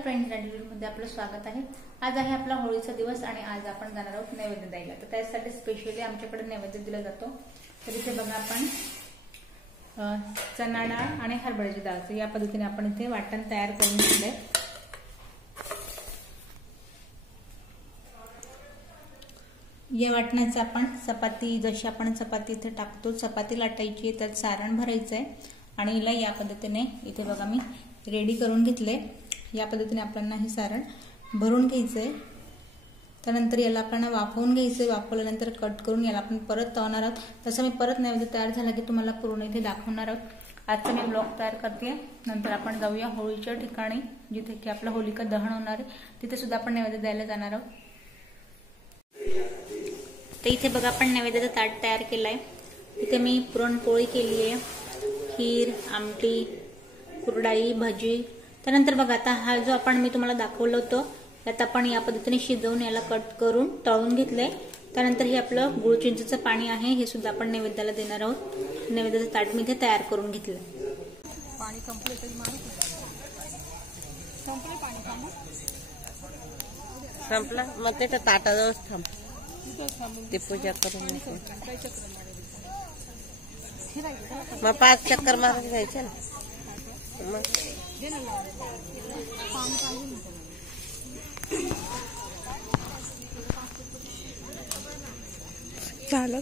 नमस्कार फ्रेंड्स, मध्ये आपलं स्वागत आहे। आज आहे आपला होळीचा दिवस आणि आज आपण जाणार आहोत नैवेद्य द्यायला। तर त्यासाठी स्पेशली आमच्याकडे नैवेद्य दिला जातो। तर इथे बघा आपण चणा डाळ आणि हरभऱ्याची डाळ या पद्धतीने आपण इथे वाटण तयार करून घेतले। या वाटणाचं आपण चपाती जशी आपण चपाती इथे टाकतो चपाती लाटायची आहे, त्यात सारण भरायचं आहे आणि हिला या पद्धतीने इथे बघा मी रेडी करून घेतले। या पद्धतीने आपल्याला हे सारण भरून घ्यायचंय। त्यानंतर याला आपण वाफवून घ्यायचंय। वाफवल्यानंतर कट करून याला आपण परत तळणार आहोत। तसं मी परत नैवेद्य तयार झाला की तुम्हाला पूर्ण इथे दाखवणार आहोत। आजचा मी ब्लॉग तयार करते। नंतर आपण जाऊया होळीच्या ठिकाणी जिथे की आपलं होलिका दहन होणार आहे, तिथे सुद्धा आपण नैवेद्य द्यायला जाणार आहोत। तर इथे बघा आपण नैवेद्याचं ताट तयार केलंय। इथे मी पुरणपोळी केली आहे, खीर, आमटी, कुरडाई, भजी। त्यानंतर बघा आता हा जो आपण मी तुम्हाला दाखवलं होतं त्यात आपण या पद्धतीने शिजवून याला कट करून तळून घेतलंय। त्यानंतर हे आपलं गुळ चिंचेचं पाणी आहे, हे सुद्धा आपण नैवेद्याला देणार आहोत। नैवेद्याचं ताट मी इथे तयार करून घेतलंय। पाणी संपला मग त्याच्या ताटाजवळ थांब, ते पूजा करून मग 5 चक्कर मारून घ्यायचे ना। मग झालं।